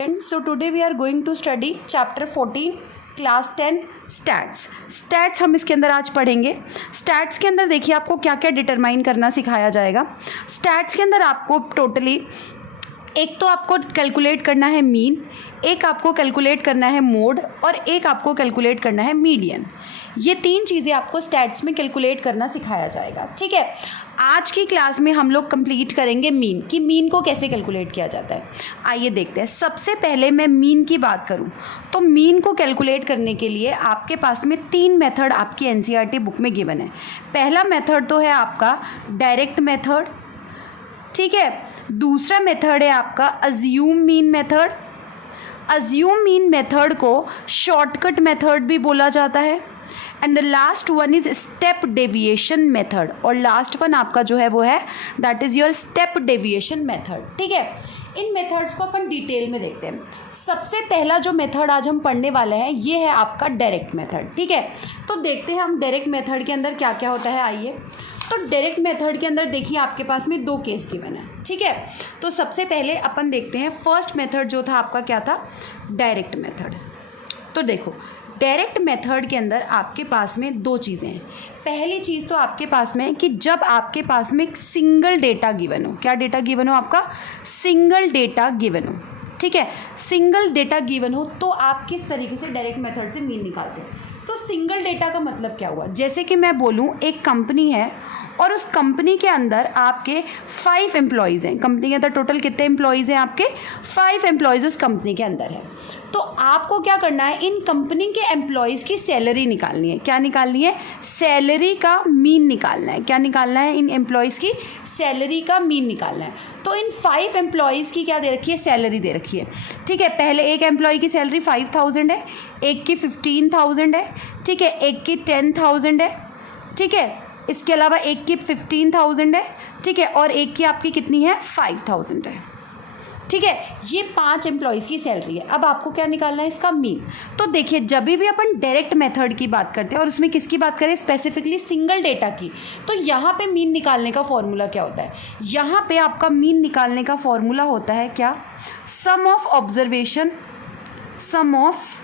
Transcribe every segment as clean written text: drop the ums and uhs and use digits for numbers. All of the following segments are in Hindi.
So today we are going to study chapter 14 class 10 stats हम इसके अंदर आज पढ़ेंगे। स्टैट्स के अंदर देखिए आपको क्या क्या डिटरमाइन करना सिखाया जाएगा। स्टैट्स के अंदर आपको टोटली एक तो आपको कैलकुलेट करना है मीन, एक आपको कैलकुलेट करना है मोड और एक आपको कैलकुलेट करना है मीडियन। ये तीन चीज़ें आपको स्टैट्स में कैलकुलेट करना सिखाया जाएगा। ठीक है, आज की क्लास में हम लोग कंप्लीट करेंगे मीन कि मीन को कैसे कैलकुलेट किया जाता है। आइए देखते हैं। सबसे पहले मैं मीन की बात करूं तो मीन को कैलकुलेट करने के लिए आपके पास में तीन मेथड आपकी एनसीईआरटी बुक में गिवन है। पहला मेथड तो है आपका डायरेक्ट मेथड, ठीक है। दूसरा मेथड है आपका assume mean method. Assume mean method को शॉर्टकट मेथड भी बोला जाता है। And the last one is step deviation method, और लास्ट वन आपका जो है वो है that is your step deviation method. ठीक है, इन मेथड्स को अपन डिटेल में देखते हैं। सबसे पहला जो मेथड आज हम पढ़ने वाले हैं ये है आपका डायरेक्ट मेथड। ठीक है, तो देखते हैं हम डायरेक्ट मेथड के अंदर क्या क्या होता है। आइए, तो डायरेक्ट मेथड के अंदर देखिए आपके पास में दो केस गिवन है। ठीक है, तो सबसे पहले अपन देखते हैं फर्स्ट मेथड जो था आपका क्या था, डायरेक्ट मेथड। तो देखो डायरेक्ट मेथड के अंदर आपके पास में दो चीज़ें हैं। पहली चीज़ तो आपके पास में कि जब आपके पास में सिंगल डेटा गिवन हो, क्या डेटा गिवन हो, आपका सिंगल डेटा गिवन हो। ठीक है, सिंगल डेटा गिवन हो तो आप किस तरीके से डायरेक्ट मेथड से मीन निकालते हैं। तो सिंगल डेटा का मतलब क्या हुआ, जैसे कि मैं बोलूँ एक कंपनी है और उस कंपनी के अंदर आपके 5 एम्प्लॉयज़ हैं। कंपनी के अंदर टोटल कितने एम्प्लॉयज़ हैं, आपके 5 एम्प्लॉयज़ उस कंपनी के अंदर है। तो आपको क्या करना है, इन कंपनी के एम्प्लॉयज़ की सैलरी निकालनी है। क्या निकालनी है, सैलरी का मीन निकालना है। क्या निकालना है, इन एम्प्लॉयज़ की सैलरी का मीन निकालना है। तो इन 5 एम्प्लॉयज़ की क्या दे रखी है, सैलरी दे रखी है। ठीक है, पहले एक एम्प्लॉय की सैलरी 5000 है, एक की 15000 है, ठीक है, एक की 10000 है, ठीक है, इसके अलावा एक की 15000 है, ठीक है, और एक की आपकी कितनी है, 5000 है। ठीक है, ये 5 एम्प्लॉयज़ की सैलरी है। अब आपको क्या निकालना है, इसका मीन। तो देखिए जब भी अपन डायरेक्ट मेथड की बात करते हैं और उसमें किसकी बात करें, स्पेसिफिकली सिंगल डेटा की, तो यहाँ पे मीन निकालने का फॉर्मूला क्या होता है, यहाँ पे आपका मीन निकालने का फॉर्मूला होता है क्या, sum of observation, sum of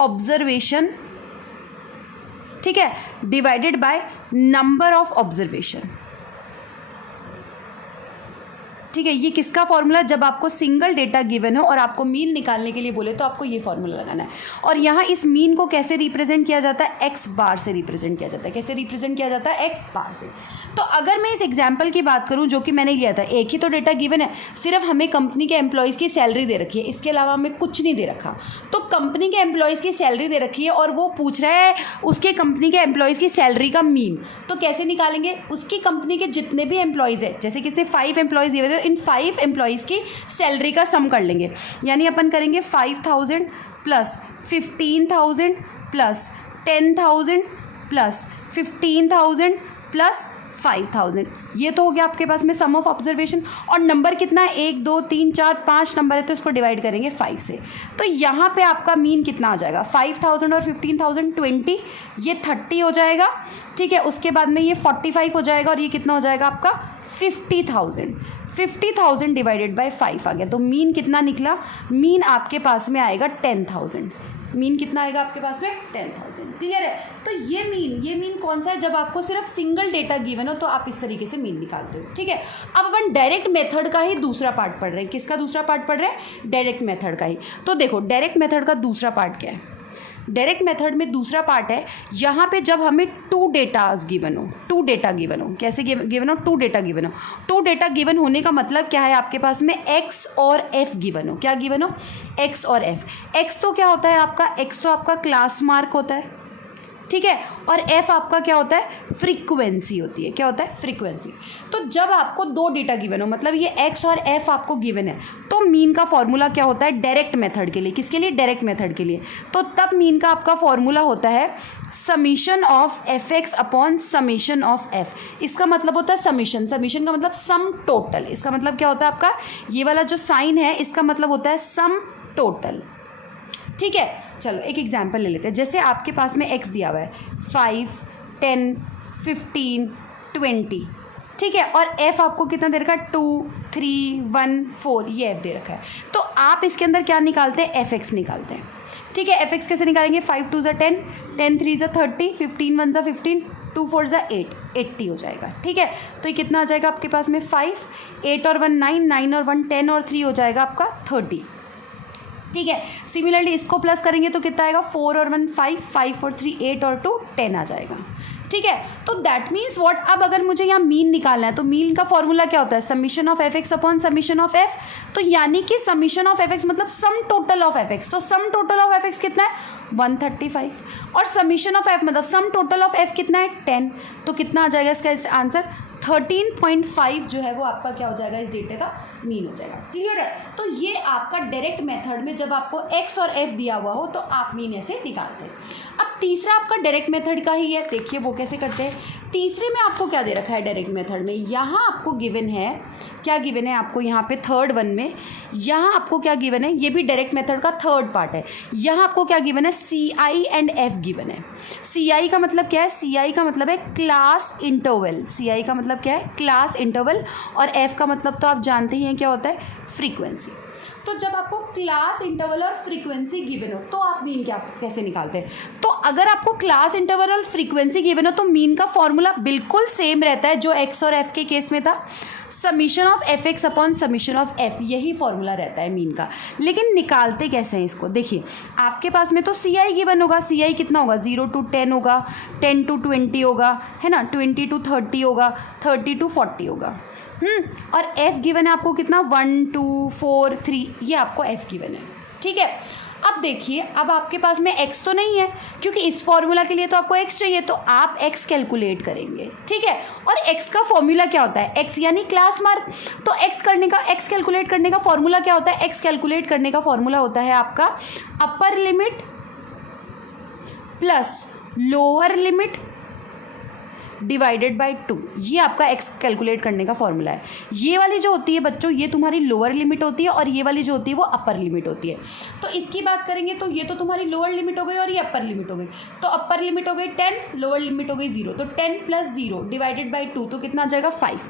observation, ठीक है, divided by number of observation. ठीक है, ये किसका फॉर्मूला, जब आपको सिंगल डेटा गिवन हो और आपको मीन निकालने के लिए बोले तो आपको ये फॉर्मूला लगाना है। और यहाँ इस मीन को कैसे रिप्रेजेंट किया जाता है, एक्स बार से रिप्रेजेंट किया जाता है। कैसे रिप्रेजेंट किया जाता है, एक्स बार से। तो अगर मैं इस एग्जाम्पल की बात करूँ जो कि मैंने लिया था, एक ही तो डेटा गिवन है, सिर्फ हमें कंपनी के एम्प्लॉयज़ की सैलरी दे रखी है, इसके अलावा हमें कुछ नहीं दे रखा। तो कंपनी के एम्प्लॉयज़ की सैलरी दे रखी है और वो पूछ रहा है उसके कंपनी के एम्प्लॉयज़ की सैलरी का मीन। तो कैसे निकालेंगे, उसकी कंपनी के जितने भी एम्प्लॉयज़ है, जैसे किसने 5 एम्प्लॉयज़ दिए हुए थे, इन 5 एम्प्लॉयज़ की सैलरी का सम कर लेंगे। यानी अपन करेंगे 5000 प्लस 15000 प्लस 10000 प्लस 15000 प्लस 5000। ये तो हो गया आपके पास में सम ऑफ ऑब्जर्वेशन। और नंबर कितना है, 1 2 3 4 5 नंबर है, तो इसको डिवाइड करेंगे 5 से। तो यहाँ पे आपका मीन कितना आ जाएगा, 5000 और 15000 20, ये 30 हो जाएगा। ठीक है, उसके बाद में ये 45 हो जाएगा और ये कितना हो जाएगा आपका 50,000 डिवाइडेड बाय 5 आ गया। तो मीन कितना निकला, मीन आपके पास में आएगा 10,000। मीन कितना आएगा आपके पास में, 10,000। क्लियर है। तो ये मीन कौन सा है, जब आपको सिर्फ सिंगल डेटा गिवन हो तो आप इस तरीके से मीन निकालते हो। ठीक है, अब अपन डायरेक्ट मेथड का ही दूसरा पार्ट पढ़ रहे हैं। किसका दूसरा पार्ट पढ़ रहे हैं, डायरेक्ट मेथड का ही। तो देखो डायरेक्ट मेथड का दूसरा पार्ट क्या है, डायरेक्ट मेथड में दूसरा पार्ट है, यहाँ पे जब हमें 2 डेटाज गिवन हो, 2 डेटा गिवन हो, कैसे गिवन हो, 2 डेटा गिवन हो। 2 डेटा गिवन होने का मतलब क्या है, आपके पास में x और f गिवन हो। क्या गिवन हो, x और f। x तो क्या होता है आपका, x तो आपका क्लास मार्क होता है, ठीक है, और f आपका क्या होता है, फ्रीक्वेंसी होती है। क्या होता है, फ्रीक्वेंसी। तो जब आपको 2 डेटा गिवन हो, मतलब ये x और f आपको गिवन है, तो मीन का फॉर्मूला क्या होता है, डायरेक्ट मेथड के लिए। किसके लिए, डायरेक्ट मेथड के लिए। तो तब मीन का आपका फॉर्मूला होता है summation of fx upon summation of f। इसका मतलब होता है समीशन, समीशन का मतलब सम टोटल। इसका मतलब क्या होता है आपका, ये वाला जो साइन है इसका मतलब होता है सम टोटल। ठीक है, चलो एक एग्जांपल ले लेते हैं। जैसे आपके पास में x दिया हुआ है 5 10 15 20, ठीक है, और एफ आपको कितना दे रखा है 2 3 1 4, ये एफ दे रखा है। तो आप इसके अंदर क्या निकालते हैं, एफ एक्स निकालते हैं। ठीक है, एफ एक्स कैसे निकालेंगे, 5 2 = 10, 10 3 = 30, 15 1 = 15, 2 4 = 8, 80 हो जाएगा। ठीक है, तो ये कितना आ जाएगा आपके पास में 5, 8 और 1 9, 9 और 1 10 और 3 हो जाएगा आपका 30। ठीक है, सिमिलरली इसको प्लस करेंगे तो कितना आएगा, 4 और 1 5, 5 और 3 8 और 2 10 आ जाएगा। ठीक है, तो दैट मीन्स व्हाट, अब अगर मुझे यहाँ मीन निकालना है तो मीन का फॉर्मूला क्या होता है, summation of f x upon summation of f. तो यानी कि समीशन ऑफ एफ एक्स मतलब sum total of f x, तो sum total of f x कितना है 135, और समीशन ऑफ एफ मतलब सम टोटल ऑफ एफ कितना है 10। तो कितना आ जाएगा इसका आंसर, 13.5 जो है वो आपका क्या हो जाएगा, इस डेटा का मीन हो जाएगा। क्लियर है, तो ये आपका डायरेक्ट मेथड में जब आपको एक्स और एफ दिया हुआ हो तो आप मीन ऐसे निकालते हैं। अब तीसरा आपका डायरेक्ट मेथड का ही है, देखिए वो कैसे करते हैं। तीसरे में आपको क्या दे रखा है डायरेक्ट मेथड में, यहाँ आपको गिवन है, क्या गिवन है आपको यहाँ पे थर्ड वन में, यहाँ आपको क्या गिवन है, ये भी डायरेक्ट मेथड का थर्ड पार्ट है। यहाँ आपको क्या गिवन है, सी आई एंड एफ गिवन है। सी आई का मतलब क्या है, सी आई का मतलब है क्लास इंटरवल, सी आई का मतलब क्या है, क्लास इंटरवल, और एफ का मतलब तो आप जानते ही हैं क्या होता है, फ्रीक्वेंसी। तो जब आपको क्लास इंटरवल और फ्रीक्वेंसी गिवन हो तो आप मीन क्या कैसे निकालते हैं, तो अगर आपको क्लास इंटरवल और फ्रीक्वेंसी गिवन हो तो मीन का फॉर्मूला बिल्कुल सेम रहता है जो एक्स और एफ के केस में था, summation of f x upon summation of F, यही फॉर्मूला रहता है मीन का। लेकिन निकालते कैसे हैं इसको, देखिए आपके पास में तो सी आई गिवन होगा, सी आई कितना होगा 0 to 10 होगा, 10 to 20 होगा, है ना, 20 to 30 होगा, 30 to 40 होगा। और f गिवन है आपको कितना 1 2 4 3, ये आपको f गिवन है। ठीक है, अब देखिए, अब आपके पास में x तो नहीं है क्योंकि इस फॉर्मूला के लिए तो आपको x चाहिए, तो आप x कैलकुलेट करेंगे। ठीक है, और x का फॉर्मूला क्या होता है, x यानी क्लास मार्क, तो x कैलकुलेट करने का फॉर्मूला क्या होता है, x कैलकुलेट करने का फॉर्मूला होता है आपका upper limit plus lower limit divided by 2, ये आपका x कैलकुलेट करने का फॉर्मूला है। ये वाली जो होती है बच्चों, ये तुम्हारी लोअर लिमिट होती है, और ये वाली जो होती है वो अपर लिमिट होती है। तो इसकी बात करेंगे तो ये तो तुम्हारी लोअर लिमिट हो गई और ये अपर लिमिट हो गई। तो अपर लिमिट हो गई 10, लोअर लिमिट हो गई 0, तो 10 + 0 डिवाइडेड बाई 2 तो कितना आ जाएगा 5।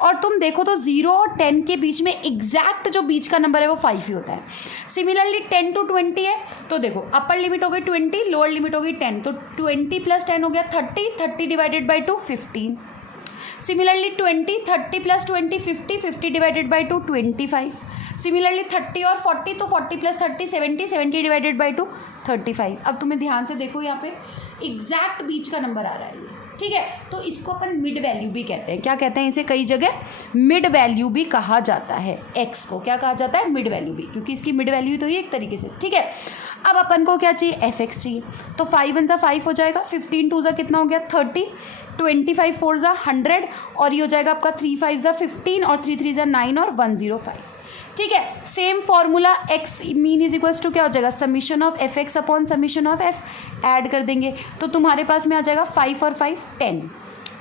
और तुम देखो तो 0 और 10 के बीच में एग्जैक्ट जो बीच का नंबर है वो 5 ही होता है। सिमिलरली 10 to 20 है, तो देखो अपर लिमिट हो गई 20, लोअर लिमिट हो गई 10, तो 20 + 10 हो गया 30, 30 divided by 2 15। Similarly 20, 30 + 20 50, 50 divided by 2 25। Similarly 30 और 40, तो 40 + 30 70, 70 डिवाइडेड बाई 2 35। अब तुम्हें ध्यान से देखो, यहाँ पे एग्जैक्ट बीच का नंबर आ रहा है ये। ठीक है, तो इसको अपन मिड वैल्यू भी कहते हैं। क्या कहते हैं इसे, कई जगह मिड वैल्यू भी कहा जाता है। एक्स को क्या कहा जाता है, मिड वैल्यू भी, क्योंकि इसकी मिड वैल्यू तो ये एक तरीके से। ठीक है, अब अपन को क्या चाहिए, एफ एक्स चाहिए, तो 5 1 = 5 हो जाएगा, 15 2 = कितना हो गया 30, 25 4 = 100, और ये हो जाएगा आपका 3 5 = 15, और 3 3 = 9, और 105। ठीक है, same formula x mean is equals to क्या हो जाएगा, summation of f x upon summation of f, add कर देंगे तो तुम्हारे पास में आ जाएगा 5 और 5 10।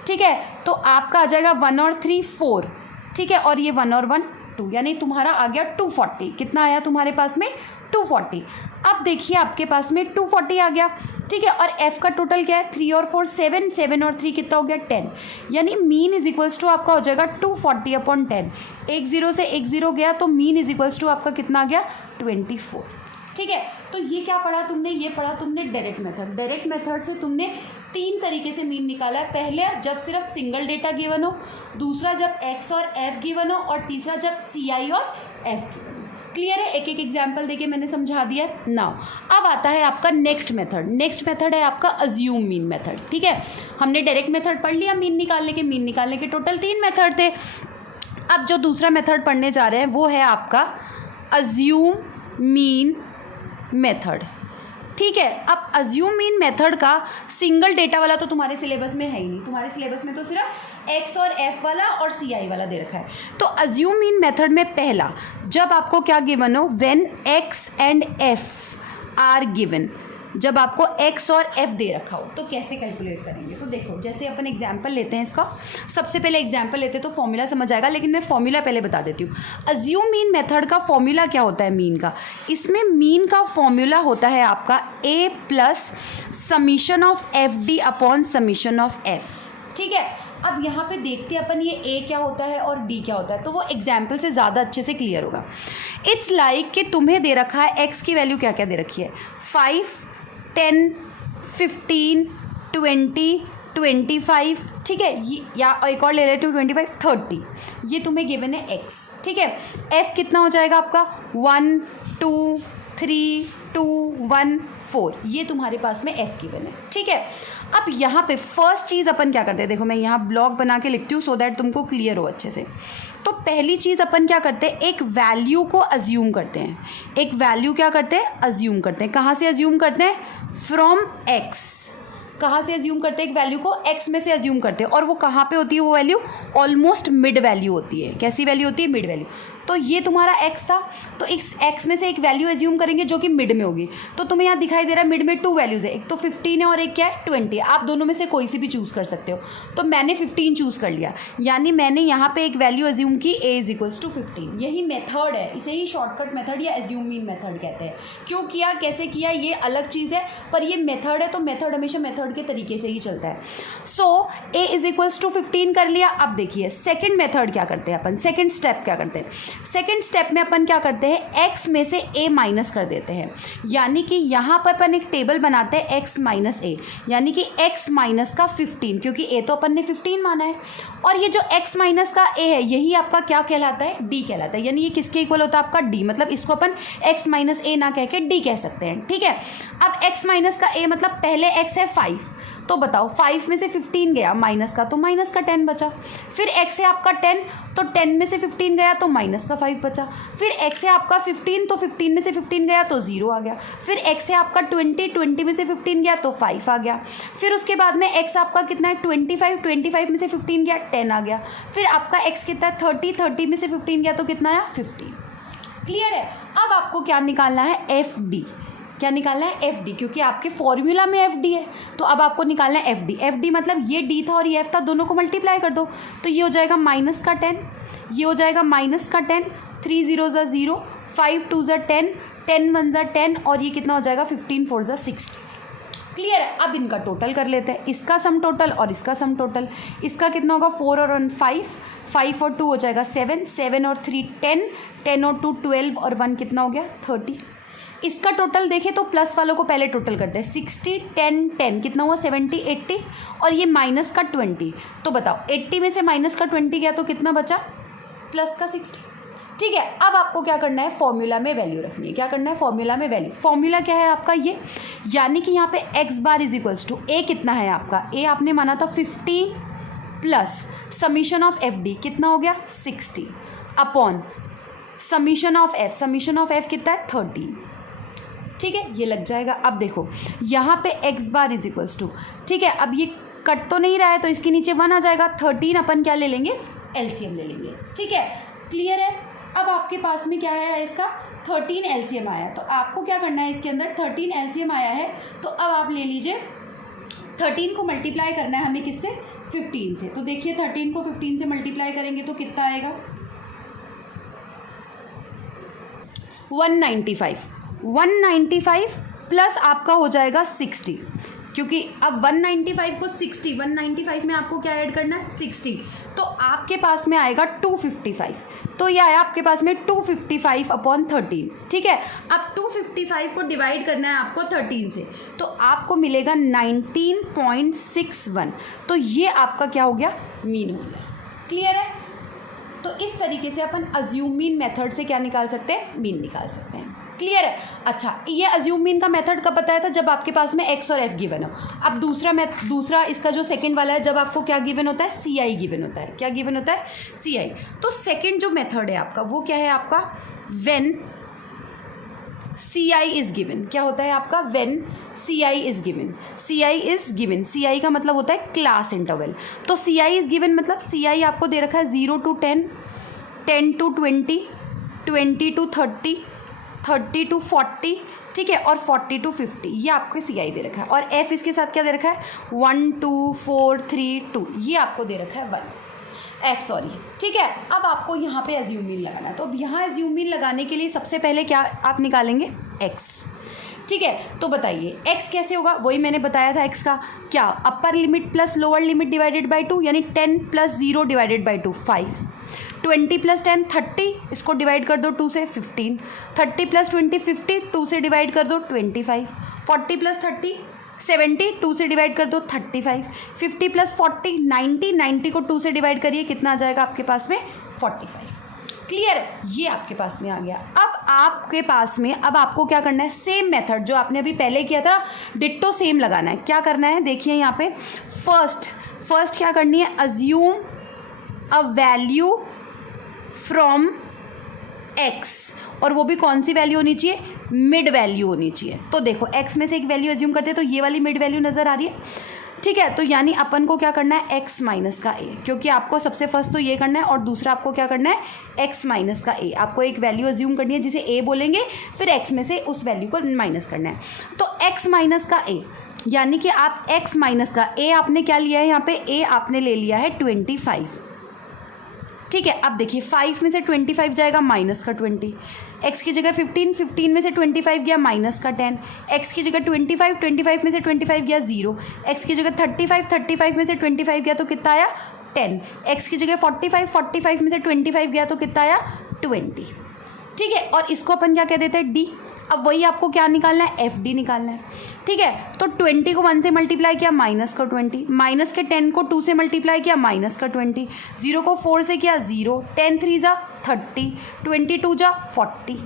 ठीक है, तो आपका आ जाएगा 1 और 3 4। ठीक है, और ये 1 और 1 2, यानी तुम्हारा आ गया 240। कितना आया तुम्हारे पास में 240। अब देखिए आपके पास में 240 आ गया। ठीक है, और f का टोटल क्या है 3 और 4 7, 7 और 3 कितना हो गया 10, यानी मीन इज इक्वल्स टू आपका हो जाएगा 240 अपॉन 10। एक जीरो से एक जीरो गया तो मीन इज इक्वल्स टू आपका कितना आ गया 24। ठीक है, तो ये क्या पढ़ा तुमने, ये पढ़ा तुमने डायरेक्ट मेथड। डायरेक्ट मेथड से तुमने 3 तरीके से मीन निकाला है। पहले जब सिर्फ सिंगल डेटा गिवन हो, दूसरा जब x और f गिवन हो, और तीसरा जब ci और f गिवन हो। क्लियर है, एक एक एग्जाम्पल देके मैंने समझा दिया। नाउ अब आता है आपका नेक्स्ट मेथड। नेक्स्ट मेथड है आपका अज्यूम मीन मेथड। ठीक है, हमने डायरेक्ट मेथड पढ़ लिया मीन निकालने के टोटल 3 मेथड थे। अब जो दूसरा मेथड पढ़ने जा रहे हैं वो है आपका अज्यूम मीन मेथड। ठीक है, अब अज्यूम मीन मेथड का सिंगल डेटा वाला तो तुम्हारे सिलेबस में है ही नहीं। तुम्हारे सिलेबस में तो सिर्फ एक्स और एफ वाला और सी आई वाला दे रखा है। तो अज्यूम मीन मेथड में पहला, जब आपको क्या गिवन हो, when x and F R given, जब आपको x और f दे रखा हो तो कैसे कैलकुलेट करेंगे। तो देखो, जैसे अपन एग्जाम्पल लेते हैं इसका, सबसे पहले एग्जाम्पल लेते हैं तो फॉर्मूला समझ आएगा, लेकिन मैं फॉर्मूला पहले बता देती हूँ। अज्यूम मीन मेथड का फॉर्मूला क्या होता है मीन का, इसमें मीन का फॉर्मूला होता है आपका a + summation of F D upon summation of f। ठीक है, अब यहाँ पे देखते हैं अपन ये ए क्या होता है और डी क्या होता है, तो वो एग्जाम्पल से ज़्यादा अच्छे से क्लियर होगा। इट्स लाइक कि तुम्हें दे रखा है एक्स की वैल्यू क्या क्या दे रखी है, 5, 10, 15, 20, 25, ठीक है, या एक और ले लेते हो 25, 30, ये तुम्हें गिवन है एक्स, ठीक है। एफ कितना हो जाएगा आपका 1, 2, 3, 2, 1, 4, ये तुम्हारे पास में एफ गिवन है, ठीक है। अब यहाँ पे फर्स्ट चीज़ अपन क्या करते हैं, देखो मैं यहाँ ब्लॉक बना के लिखती हूँ सो दैट तुमको क्लियर हो अच्छे से। तो पहली चीज़ अपन क्या करते हैं, एक वैल्यू को अज्यूम करते हैं, एक वैल्यू क्या करते हैं, अज्यूम करते हैं। कहाँ से अज्यूम करते हैं, फ्रॉम एक्स। कहाँ से अज्यूम करते हैं, एक वैल्यू को एक्स में से अज्यूम करते हैं, और वो कहाँ पे होती है वो वैल्यू, ऑलमोस्ट मिड वैल्यू होती है। कैसी वैल्यू होती है, मिड वैल्यू। तो ये तुम्हारा एक्स था, तो इस एक्स में से एक वैल्यू अज्यूम करेंगे जो कि मिड में होगी। तो तुम्हें यहाँ दिखाई दे रहा है मिड में 2 वैल्यूज़ है, एक तो 15 है और एक क्या है 20 है। आप दोनों में से कोई सी भी चूज़ कर सकते हो। तो मैंने 15 चूज़ कर लिया, यानी मैंने यहाँ पे एक वैल्यू अज्यूम की a = 15। यही मेथड है, इसे ही शॉर्टकट मेथड या अज्यूम मीन मेथड कहते हैं। क्यों किया, कैसे किया, ये अलग चीज़ है, पर ये मेथड है, तो मेथड हमेशा मेथड के तरीके से ही चलता है। सो a = 15 कर लिया। अब देखिए सेकेंड मेथड क्या करते हैं अपन, सेकेंड स्टेप क्या करते हैं। सेकेंड स्टेप में अपन क्या करते हैं, x में से a माइनस कर देते हैं, यानी कि यहाँ पर अपन एक टेबल बनाते हैं x - a, यानी कि x माइनस का 15, क्योंकि a तो अपन ने 15 माना है, और ये जो x माइनस का a है यही आपका क्या कहलाता है, d कहलाता है। यानी ये किसके इक्वल होता है, आपका d, मतलब इसको अपन x - a ना कह के d कह सकते हैं, ठीक है। अब x माइनस का a मतलब पहले x है 5, तो बताओ 5 में से 15 गया माइनस का, तो माइनस का 10 बचा। फिर x है आपका 10, तो 10 में से 15 गया तो माइनस का 5 बचा। फिर x है आपका 15, तो 15 में से 15 गया तो 0 आ गया। फिर x है आपका 20, 20 में से 15 गया तो 5 आ गया। फिर उसके बाद में x आपका कितना है 25, 25 में से 15 गया 10 आ गया। फिर आपका x कितना है 30, 30 में से 15 गया तो कितना आया 15। क्लियर है। अब आपको क्या निकालना है, एफ डी। क्या निकालना है, एफ डी, क्योंकि आपके फॉर्मूला में एफ डी है, तो अब आपको निकालना है एफ डी। एफ डी मतलब ये डी था और ये एफ था, दोनों को मल्टीप्लाई कर दो, तो ये हो जाएगा माइनस का 10, ये हो जाएगा माइनस का 10, 3 0 ज़ा 0, 5 2 ज़ा 10, 10 1 ज़ा 10, और ये कितना हो जाएगा 15 4 ज़ा 60। क्लियर है। अब इनका टोटल कर लेते हैं, इसका सम टोटल और इसका सम टोटल। इसका कितना होगा 4 और 1 5, 5 और 2 हो जाएगा 7, 7 और 3 10, 10 और 2 12, और 1 कितना हो गया 30। इसका टोटल देखें तो प्लस वालों को पहले टोटल करते हैं, 60 10 10 कितना हुआ 70 80, और ये माइनस का 20। तो बताओ 80 में से माइनस का 20 गया तो कितना बचा, प्लस का 60। ठीक है। अब आपको क्या करना है, फॉर्मूला में वैल्यू रखनी है। क्या करना है, फॉर्मूला में वैल्यू। फॉर्मूला क्या है आपका ये, यानी कि यहाँ पे x बार = a कितना है आपका, a आपने माना था 15 plus summation of F D कितना हो गया 60 upon summation of f, summation of f कितना है 30। ठीक है, ये लग जाएगा। अब देखो यहाँ पे x बार = ठीक है, अब ये कट तो नहीं रहा है तो इसके नीचे 1 आ जाएगा, 13 अपन क्या ले लेंगे, एलसीएम ले लेंगे। ठीक है, क्लियर है। अब आपके पास में क्या है, इसका 13 एलसीएम आया, तो आपको क्या करना है, इसके अंदर 13 एलसीएम आया है, तो अब आप ले लीजिए 13 को मल्टीप्लाई करना है हमें किससे, 15 से। तो देखिए 13 को 15 से मल्टीप्लाई करेंगे तो कितना आएगा 195, 195 प्लस आपका हो जाएगा 60, क्योंकि अब 195 को 60, 195 में आपको क्या ऐड करना है 60, तो आपके पास में आएगा 255। तो ये आया आपके पास में 255 अपॉन 13। ठीक है, अब 255 को डिवाइड करना है आपको 13 से, तो आपको मिलेगा 19.61। तो ये आपका क्या हो गया, मीन हो गया। क्लियर है। तो इस तरीके से अपन अज्यूम मीन मेथड से क्या निकाल सकते हैं, मीन निकाल सकते हैं। क्लियर है। अच्छा, ये अज्यूम मीन का मेथड कब बताया था, जब आपके पास में एक्स और एफ गिवन हो। अब दूसरा इसका जो सेकंड वाला है, जब आपको क्या गिवन होता है, सी आई गिवन होता है। क्या गिवन होता है, सी आई। तो सेकंड जो मेथड है आपका वो क्या है, आपका when C I is given. क्या होता है आपका, when C I is given. C I is given, C I का मतलब होता है क्लास इंटरवल। तो सी आई इज गिवन मतलब सी आई आपको दे रखा है 0 to 10, 10 to 20, 20 to 30, 30 to 40, ठीक है, और 40 to 50, ये आपको सी आई दे रखा है। और एफ इसके साथ क्या दे रखा है, 1 2 4 3 2, ये आपको दे रखा है 1 एफ, सॉरी। ठीक है, अब आपको यहाँ पे अज्यूम मीन लगाना है। तो अब यहाँ अज्यूम मीन लगाने के लिए सबसे पहले क्या आप निकालेंगे, एक्स। ठीक है, तो बताइए x कैसे होगा, वही मैंने बताया था x का क्या, upper limit plus lower limit divided by 2, यानी 10 प्लस 0 डिवाइडेड बाई 2 5, 20 प्लस 10 30, इसको डिवाइड कर दो 2 से 15, 30 प्लस 20 50, 2 से डिवाइड कर दो 25, 40 प्लस 30 70, 2 से डिवाइड कर दो 35, 50 प्लस 40 90, 90 को 2 से डिवाइड करिए, कितना आ जाएगा आपके पास में 45। क्लियर है, ये आपके पास में आ गया। अब आपके पास में अब आपको क्या करना है, सेम मेथड जो आपने अभी पहले किया था डिट्टो सेम लगाना है। क्या करना है, देखिए यहाँ पे फर्स्ट क्या करनी है, assume a value from x, और वो भी कौन सी वैल्यू होनी चाहिए, मिड वैल्यू होनी चाहिए। तो देखो x में से एक वैल्यू अज्यूम करते हैं, तो ये वाली मिड वैल्यू नज़र आ रही है, ठीक है। तो यानी अपन को क्या करना है, x माइनस का a, क्योंकि आपको सबसे फर्स्ट तो ये करना है और दूसरा आपको क्या करना है, x माइनस का a। आपको एक वैल्यू अज्यूम करनी है जिसे a बोलेंगे, फिर x में से उस वैल्यू को माइनस करना है। तो x माइनस का a, यानी कि आप x माइनस का a आपने क्या लिया है, यहाँ पे a आपने ले लिया है 25, ठीक है। अब देखिए 5 में से 25 जाएगा माइनस का 20, x की जगह 15, 15 में से 25 गया माइनस का 10, x की जगह 25, 25 में से 25 गया 0, x की जगह 35, 35 में से 25 गया तो कितना आया 10, x की जगह 45, 45 में से 25 गया तो कितना आया 20, ठीक है। और इसको अपन क्या कह देते हैं, d। अब वही आपको क्या निकालना है, एफ डी निकालना है, ठीक है। तो 20 को 1 से मल्टीप्लाई किया माइनस का 20, माइनस के 10 को 2 से मल्टीप्लाई किया माइनस का 20, 0 को 4 से किया 0, 10 3 जा 30, 22 जा 40।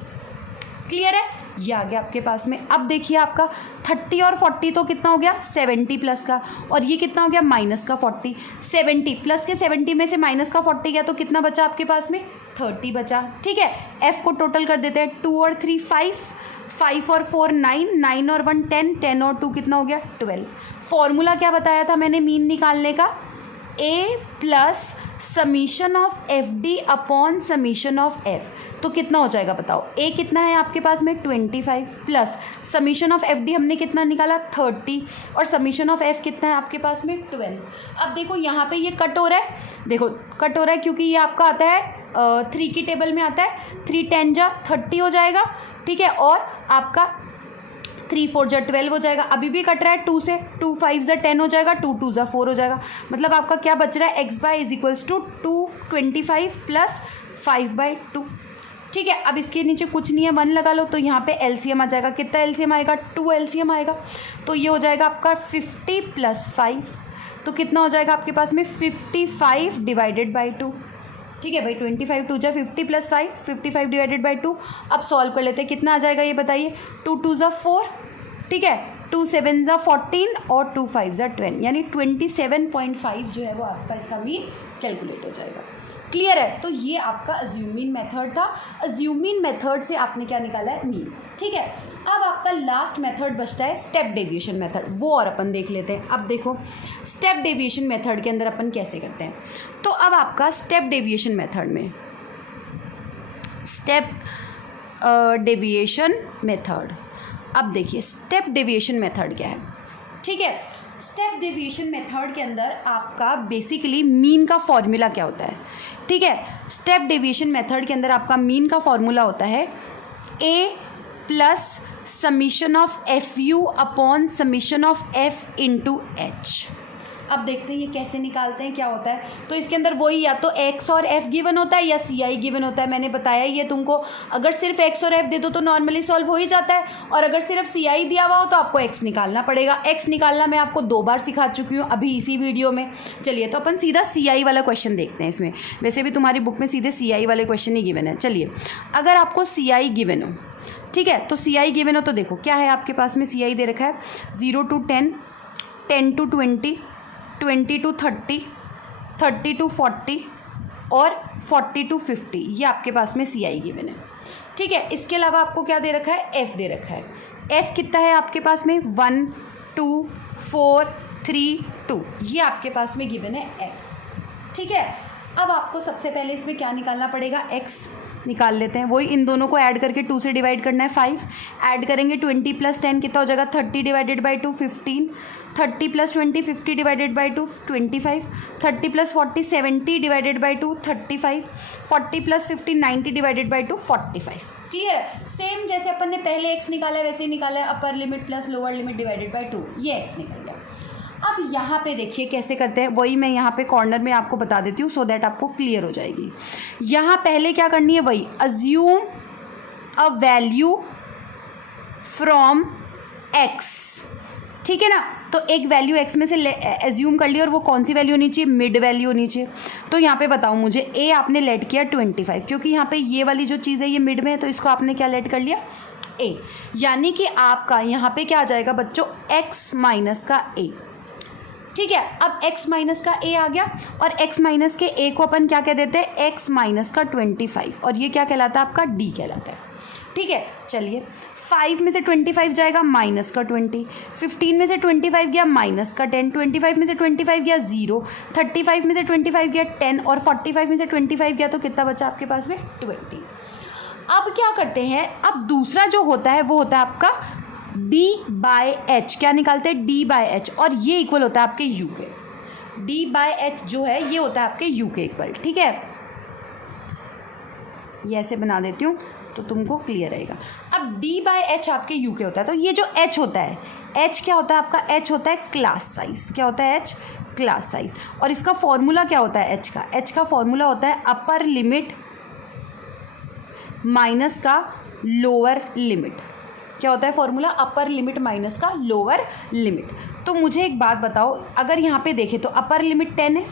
क्लियर है, ये आ गया आपके पास में। अब देखिए आपका 30 और 40 तो कितना हो गया 70 प्लस का, और ये कितना हो गया माइनस का 40, 70 प्लस के 70 में से माइनस का 40 गया तो कितना बचा आपके पास में 30 बचा, ठीक है। एफ को टोटल कर देते हैं, 2 और 3 5, 5 और 4 9, 9 और 1 10, 10 और 2 कितना हो गया 12। फॉर्मूला क्या बताया था मैंने मीन निकालने का, a plus summation of F D upon summation of f, तो कितना हो जाएगा बताओ, a कितना है आपके पास में 25 plus summation of F D हमने कितना निकाला 30, और समीशन ऑफ एफ कितना है आपके पास में 12। अब देखो यहाँ पे ये कट हो रहा है, देखो कट हो रहा है क्योंकि ये आपका आता है 3 की टेबल में आता है, 3 10 जा 30 हो जाएगा, ठीक है, और आपका 3 4 जा 12 हो जाएगा। अभी भी कट रहा है 2 से, 2 5 जा 10 हो जाएगा, 2 2 जा 4 हो जाएगा। मतलब आपका क्या बच रहा है, x bar is equals to 225 plus 5/2, ठीक है। अब इसके नीचे कुछ नहीं है, 1 लगा लो, तो यहाँ पे एलसीएम आ जाएगा, कितना एलसीएम आएगा 2 एलसीएम आएगा, तो ये हो जाएगा आपका 50 प्लस 5, तो कितना हो जाएगा आपके पास में 55 डिवाइडेड बाई 2, ठीक है भाई। 25 2 जा 50 प्लस 5, 55 डिवाइडेड बाई 2। अब सॉल्व कर लेते हैं, कितना आ जाएगा ये बताइए, 2 2 जा 4, ठीक है, 2 7 जा 14 और 2 5 जा 10, यानी 27.5 जो है वो आपका इसका मीन कैलकुलेट हो जाएगा। क्लियर है, तो ये आपका अज्यूमिंग मेथड था। अज्यूमिंग मेथड से आपने क्या निकाला है, मीन, ठीक है। अब आपका लास्ट मेथड बचता है स्टेप डेविएशन मेथड, वो और अपन देख लेते हैं। अब देखो स्टेप डेविएशन मेथड के अंदर अपन कैसे करते हैं, तो अब आपका स्टेप डेविएशन मेथड में स्टेप डेविएशन मेथड, अब देखिए स्टेप डेविएशन मेथड क्या है, ठीक है। स्टेप डेविएशन मेथड के अंदर आपका बेसिकली मीन का फॉर्मूला क्या होता है, ठीक है। स्टेप डेविएशन मेथड के अंदर आपका मीन का फॉर्मूला होता है a plus summation of F you upon summation of F into H. अब देखते हैं ये कैसे निकालते हैं, क्या होता है। तो इसके अंदर वही या तो x और f गिवन होता है या ci गिवन होता है। मैंने बताया ये तुमको, अगर सिर्फ x और f दे दो तो नॉर्मली सॉल्व हो ही जाता है, और अगर सिर्फ ci दिया हुआ हो तो आपको x निकालना पड़ेगा। x निकालना मैं आपको 2 बार सिखा चुकी हूँ अभी इसी वीडियो में। चलिए तो अपन सीधा ci वाला क्वेश्चन देखते हैं। इसमें वैसे भी तुम्हारी बुक में सीधे ci वाले क्वेश्चन ही गिवन है। चलिए अगर आपको ci गिवन हो, ठीक है, तो ci गिवन हो तो देखो क्या है आपके पास में, ci दे रखा है 0 to 10, 10 to 20, 20 to 30, 30 to 40 और 40 to 50, ये आपके पास में ci गिवन है, ठीक है। इसके अलावा आपको क्या दे रखा है, f दे रखा है। f कितना है आपके पास में 1 2 4 3 2, ये आपके पास में गिवन है f, ठीक है। अब आपको सबसे पहले इसमें क्या निकालना पड़ेगा, x निकाल लेते हैं। वही इन दोनों को ऐड करके 2 से डिवाइड करना है, 5 ऐड करेंगे, 20 प्लस 10 कितना हो जाएगा 30 divided by 2 15, 30 plus 20 50 divided by 2 25, 30 plus 40 70 divided by 2 35, 40 plus 50 90 divided by 2 45। Clear है। सेम जैसे अपन ने पहले x निकाला है वैसे ही निकाला है, upper limit plus lower limit divided by 2, ये x निकल गया। अब यहाँ पे देखिए कैसे करते हैं, वही मैं यहाँ पे कॉर्नर में आपको बता देती हूँ सो दैट आपको क्लियर हो जाएगी। यहाँ पहले क्या करनी है, वही assume a value from x, ठीक है ना। तो एक वैल्यू x में से एज्यूम कर लिया, और वो कौन सी वैल्यू होनी चाहिए, मिड वैल्यू होनी चाहिए। तो यहाँ पे बताओ मुझे, a आपने लेट किया 25, क्योंकि यहाँ पे ये वाली जो चीज़ है ये मिड में है, तो इसको आपने क्या लेट कर लिया, a, यानी कि आपका यहाँ पे क्या आ जाएगा बच्चों, x माइनस का a, ठीक है। अब x माइनस का a आ गया, और x माइनस के a को अपन क्या कह देते हैं, x माइनस का 25, और ये क्या कहलाता है आपका d कहलाता है, ठीक है। चलिए 5 में से 25 जाएगा माइनस का 20, 15 में से 25 गया माइनस का 10, 25 में से 25 गया 0, 35 में से 25 गया 10, और 45 में से 25 गया तो कितना बचा आपके पास में, 20। अब क्या करते हैं, अब दूसरा जो होता है वो होता है आपका d बाय एच, क्या निकालते हैं, d बाय एच, और ये इक्वल होता है आपके u के, d बाय एच जो है ये होता है आपके u के इक्वल, ठीक है। ये ऐसे बना देती हूँ तो तुमको क्लियर रहेगा। अब d बाय एच आपके u के होता है, तो ये जो h होता है, h क्या होता है आपका, h होता है क्लास साइज, क्या होता है h, क्लास साइज। और इसका फॉर्मूला क्या होता है h का, h का फॉर्मूला होता है अपर लिमिट माइनस का लोअर लिमिट, क्या होता है फॉर्मूला, अपर लिमिट माइनस का लोअर लिमिट। तो मुझे एक बात बताओ, अगर यहाँ पे देखें तो अपर लिमिट 10 है,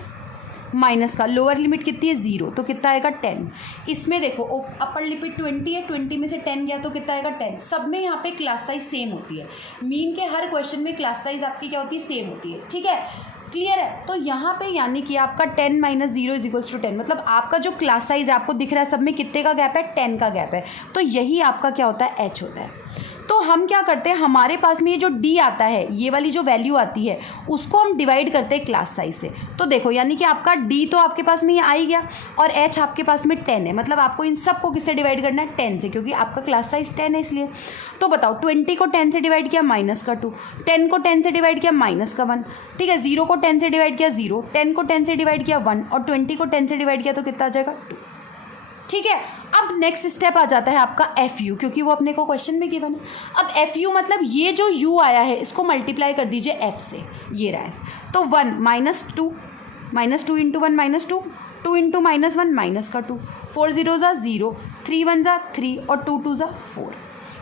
माइनस का लोअर लिमिट कितनी है 0, तो कितना आएगा 10। इसमें देखो अपर लिमिट 20 है, 20 में से 10 गया तो कितना आएगा 10। सब में यहाँ पे क्लास साइज सेम होती है, मीन के हर क्वेश्चन में क्लास साइज आपकी क्या होती है, सेम होती है, ठीक है, क्लियर है। तो यहाँ पे यानी कि आपका 10 माइनस 0 इज इक्वल्स टू 10, मतलब आपका जो क्लास साइज आपको दिख रहा है सब में कितने का गैप है, 10 का गैप है। तो यही आपका क्या होता है, h होता है। तो हम क्या करते हैं, हमारे पास में ये जो d आता है, ये वाली जो वैल्यू आती है उसको हम डिवाइड करते हैं क्लास साइज से। तो देखो यानी कि आपका d तो आपके पास में ये आ ही गया, और h आपके पास में 10 है, मतलब आपको इन सब को किससे डिवाइड करना है, 10 से, क्योंकि आपका क्लास साइज 10 है इसलिए। तो बताओ 20 को 10 से डिवाइड किया माइनस का 2, 10 को 10 से डिवाइड किया माइनस का 1, ठीक है, 0 को 10 से डिवाइड किया 0, 10 को 10 से डिवाइड किया 1, और 20 को 10 से डिवाइड किया तो कितना आ जाएगा 2, ठीक है। अब नेक्स्ट स्टेप आ जाता है आपका एफ यू, क्योंकि वो अपने को क्वेश्चन में गिवन है। अब एफ यू मतलब ये जो यू आया है इसको मल्टीप्लाई कर दीजिए एफ से, ये रहा एफ। तो 1 minus two into 1 minus 2, 2 into minus 1 minus का 2, 4 0 ज़ा 0, 3 1 ज़ा 3, और 2 2 ज़ा 4,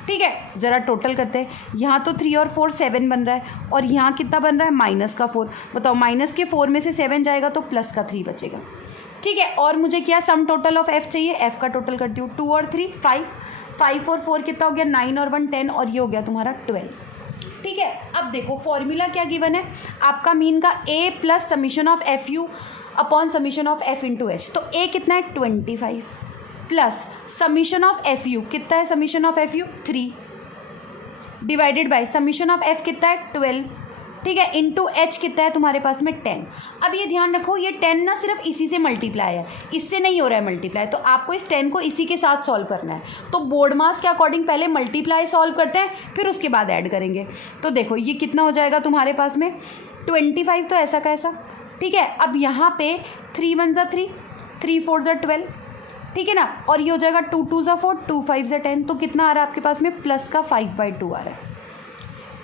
ठीक है। ज़रा टोटल करते हैं, यहाँ तो 3 और 4 7 बन रहा है, और यहाँ कितना बन रहा है, माइनस का 4। बताओ माइनस के 4 में से 7 जाएगा तो प्लस का 3 बचेगा, ठीक है। और मुझे क्या सम टोटल ऑफ f चाहिए, f का टोटल करती हूँ, 2 और 3 5, 5 और 4 कितना हो गया 9 और 1 10, और ये हो गया तुम्हारा 12, ठीक है। अब देखो फॉर्मूला क्या गिवन है आपका, मीन का a plus summation of F you upon summation of f into H. तो a कितना है 25 plus summation of F you कितना है, summation of F you 3 divided by summation of f कितना है 12, ठीक है, इंटू h कितना है तुम्हारे पास में 10। अब ये ध्यान रखो ये 10 ना सिर्फ इसी से मल्टीप्लाई है, इससे नहीं हो रहा है मल्टीप्लाई, तो आपको इस 10 को इसी के साथ सॉल्व करना है। तो बोर्ड मास के अकॉर्डिंग पहले मल्टीप्लाई सॉल्व करते हैं, फिर उसके बाद ऐड करेंगे। तो देखो ये कितना हो जाएगा तुम्हारे पास में 25, तो ऐसा का ऐसा, ठीक है। अब यहाँ पे 3 1 ज़ा 3, 3 4 ज़ा 12, ठीक है ना, और ये हो जाएगा 2 2 ज़ा 4, 2 5 ज़ा 10, तो कितना आ रहा है आपके पास में प्लस का 5/2 आ रहा है,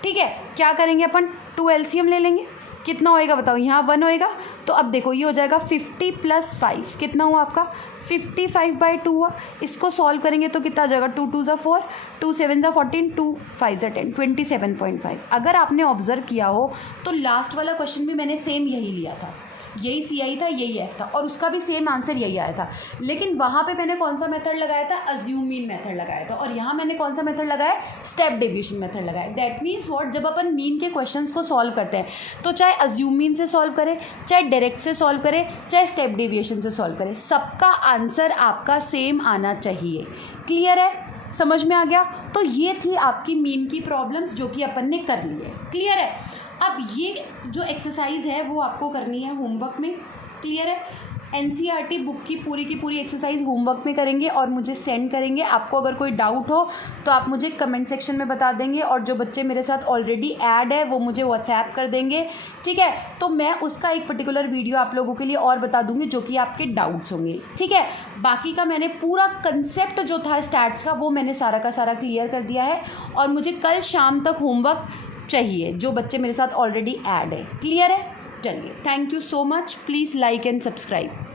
ठीक है। क्या करेंगे अपन 2 एलसीएम ले लेंगे, कितना होएगा बताओ, यहाँ 1 होएगा, तो अब देखो ये हो जाएगा 50 प्लस 5, कितना हुआ आपका 55/2 हुआ। इसको सॉल्व करेंगे तो कितना आ जाएगा 2 2 ज़ा 4, 2 7 ज़ा 14, 2 5 ज़ा 10, 27.5। अगर आपने ऑब्जर्व किया हो तो लास्ट वाला क्वेश्चन भी मैंने सेम यही लिया था, यही सी आई था, यही एफ था, और उसका भी सेम आंसर यही आया था। लेकिन वहाँ पे मैंने कौन सा मेथड लगाया था, अज्यूम मीन मेथड लगाया था, और यहाँ मैंने कौन सा मेथड लगाया, स्टेप डेविएशन मेथड लगाया। दैट मीन्स व्हाट, जब अपन मीन के क्वेश्चंस को सॉल्व करते हैं तो चाहे अज्यूम मीन से सॉल्व करें, चाहे डायरेक्ट से सॉल्व करें, चाहे स्टेप डेविएशन से सॉल्व करें, सबका आंसर आपका सेम आना चाहिए। क्लियर है, समझ में आ गया। तो ये थी आपकी मीन की प्रॉब्लम्स जो कि अपन ने कर ली है। क्लियर है। अब ये जो एक्सरसाइज है वो आपको करनी है होमवर्क में। क्लियर है। NCERT बुक की पूरी एक्सरसाइज होमवर्क में करेंगे और मुझे सेंड करेंगे। आपको अगर कोई डाउट हो तो आप मुझे कमेंट सेक्शन में बता देंगे, और जो बच्चे मेरे साथ ऑलरेडी ऐड है वो मुझे व्हाट्सएप कर देंगे, ठीक है। तो मैं उसका एक पर्टिकुलर वीडियो आप लोगों के लिए और बता दूंगी जो कि आपके डाउट्स होंगे, ठीक है। बाकी का मैंने पूरा कंसेप्ट जो था स्टैट्स का वो मैंने सारा का सारा क्लियर कर दिया है, और मुझे कल शाम तक होमवर्क चाहिए जो बच्चे मेरे साथ ऑलरेडी ऐड है। क्लियर है? चलिए, thank you so much. Please like and subscribe.